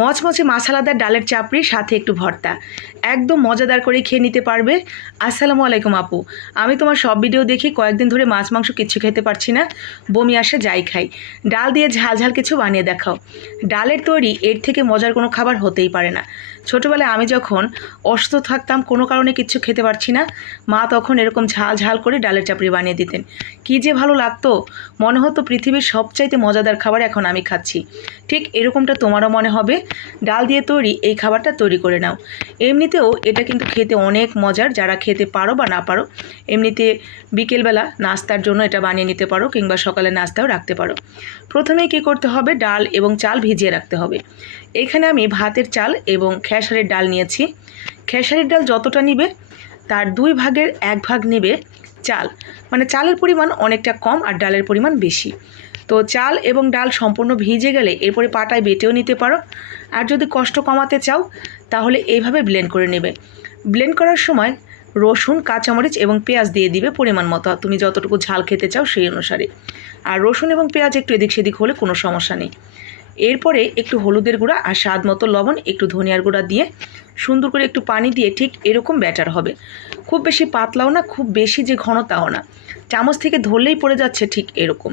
মচমচে মশালাদার ডালের চাপড়ি, সাথে একটু ভর্তা। একদম মজাদার করে খেয়ে নিতে পারবে। আসসালামু আলাইকুম আপু। আমি তোমার সব ভিডিও দেখি কয়েকদিন ধরে মাছ, মাংস কিচ্ছু খেতে পারছি না। বমি আসে, যাই খাই। ডাল দিয়ে ঝাল ঝাল কিছু বানিয়ে দেখাও। ডালের তৈরি এর থেকে মজার কোনো খাবার হতেই পারে না। ছোটোবেলায় আমি যখন অসুস্থ থাকতাম, কোনো কারণে কিচ্ছু খেতে পারছি না। মা তখন এরকম ঝাল ঝাল করে ডালের চাপড়ি বানিয়ে দিতেন। কী যে ভালো লাগতো। মনে হতো পৃথিবীর সবচাইতে মজাদার খাবার এখন আমি খাচ্ছি। ঠিক এরকমটা তোমারও মনে হবে। ডাল দিয়ে তৈরি এই খাবারটা তৈরি করে নাও। এমনিতেও এটা কিন্তু খেতে অনেক মজার, যারা খেতে পারো বা না পারো, এমনিতে বিকেলবেলা নাস্তার জন্য এটা বানিয়ে নিতে পারো কিংবা সকালে নাস্তাও রাখতে পারো। প্রথমেই কী করতে হবে? ডাল এবং চাল ভিজিয়ে রাখতে হবে। এখানে আমি ভাতের চাল এবং খেসারির ডাল নিয়েছি। খেসারির ডাল যতটা নিবে, তার দুই ভাগের এক ভাগ নেবে চাল। মানে চালের পরিমাণ অনেকটা কম আর ডালের পরিমাণ বেশি। তো চাল এবং ডাল সম্পূর্ণ ভিজে গেলে এরপরে পাটায় বেটেও নিতে পারো। আর যদি কষ্ট কমাতে চাও, তাহলে এইভাবে ব্লেন্ড করে নেবে। ব্লেন্ড করার সময় রসুন, কাঁচামরিচ এবং পেঁয়াজ দিয়ে দিবে পরিমাণ মতো। তুমি যতটুকু ঝাল খেতে চাও সেই অনুসারে। আর রসুন এবং পেঁয়াজ একটু এদিক সেদিক হলে কোনো সমস্যা নেই। এরপরে একটু হলুদের গুঁড়া আর স্বাদ মতো লবণ, একটু ধনিয়ার গুঁড়া দিয়ে সুন্দর করে একটু পানি দিয়ে ঠিক এরকম ব্যাটার হবে। খুব বেশি পাতলাও না, খুব বেশি যে ঘন তাও না। চামচ থেকে ধরলেই পড়ে যাচ্ছে ঠিক এরকম।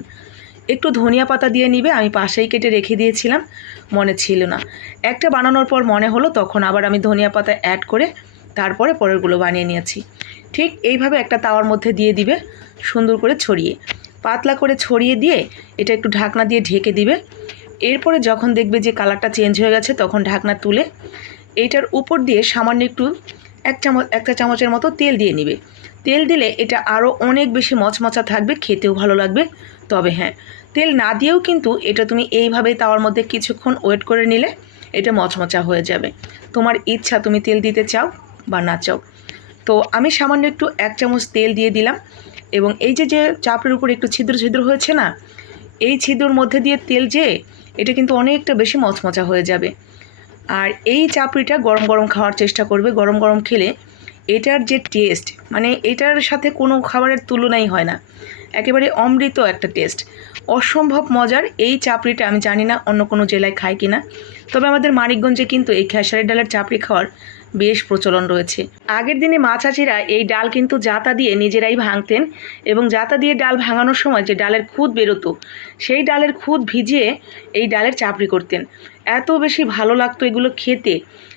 একটু ধনিয়া পাতা দিয়ে নিবে, আমি পাশেই কেটে রেখে দিয়েছিলাম, মনে ছিল না। একটা বানানোর পর মনে হলো তখন আবার আমি ধনিয়া পাতা অ্যাড করে তারপরে পরেরগুলো বানিয়ে নিয়েছি। ঠিক এইভাবে একটা তাওয়ার মধ্যে দিয়ে দিবে, সুন্দর করে ছড়িয়ে। পাতলা করে ছড়িয়ে দিয়ে এটা একটু ঢাকনা দিয়ে ঢেকে দিবে। এরপরে যখন দেখবে যে কালারটা চেঞ্জ হয়ে গেছে, তখন ঢাকনা তুলে এইটার উপর দিয়ে সামান্য একটু এক চামচ, একটা চামচের মতো তেল দিয়ে নিবে। তেল দিলে এটা আরও অনেক বেশি মচমচা থাকবে, খেতেও ভালো লাগবে। তবে হ্যাঁ তেল না দিয়েও কিন্তু এটা তুমি এইভাবেই তাওয়ার মধ্যে কিছুক্ষণ ওয়েট করে নিলে এটা মচমচা হয়ে যাবে। তোমার ইচ্ছা তুমি তেল দিতে চাও বা না চাও। তো আমি সামান্য একটু এক চামচ তেল দিয়ে দিলাম এবং এই যে যে চাপের উপর একটু ছিদ্র ছিদ্র হয়েছে না, এই ছিদ্রর মধ্যে দিয়ে তেল যেয়ে এটা কিন্তু অনেকটা বেশি মচমচা হয়ে যাবে। আর এই চাপড়িটা গরম গরম খাওয়ার চেষ্টা করবে, গরম গরম খেলে এটার যে টেস্ট মানে এটার সাথে কোনো খাবারের তুলনাই হয় না। একেবারে অমৃত একটা টেস্ট অসম্ভব মজার, এই চাপড়িটা আমি জানি না অন্য কোনো জেলায় খায় কি না তবে আমাদের মানিকগঞ্জে কিন্তু এই খেসারি ডালের চাপড়ি খাওয়ার বেশ প্রচলন রয়েছে। আগের দিনে মা চাচিরা এই ডাল কিন্তু জাতা দিয়ে নিজেরাই ভাঙতেন এবং জাতা দিয়ে ডাল ভাঙানোর সময় যে ডালের খুদ বেরোতো, সেই ডালের খুদ ভিজিয়ে এই ডালের চাপড়ি করতেন। এত বেশি ভালো লাগতো এগুলো খেতে।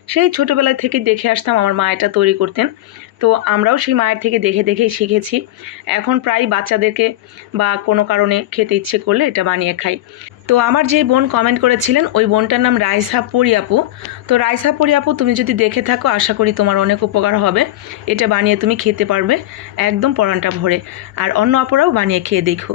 সেই ছোটোবেলা থেকে দেখে আসতাম আমার মা এটা তৈরি করতেন। তো আমরাও সেই মায়ের থেকে দেখে দেখেই শিখেছি। এখন প্রায় বাচ্চাদেরকে বা কোনো কারণে খেতে ইচ্ছে করলে এটা বানিয়ে খাই। তো আমার যে বোন কমেন্ট করেছিলেন, ওই বোনটার নাম রাইসা পরিয়াপু। তো রাইসা পরিয়াপু, তুমি যদি দেখে থাকো, আশা করি তোমার অনেক উপকার হবে। এটা বানিয়ে তুমি খেতে পারবে, একদম পরানটা ভরে। আর অন্য অপরাও বানিয়ে খেয়ে দেখো।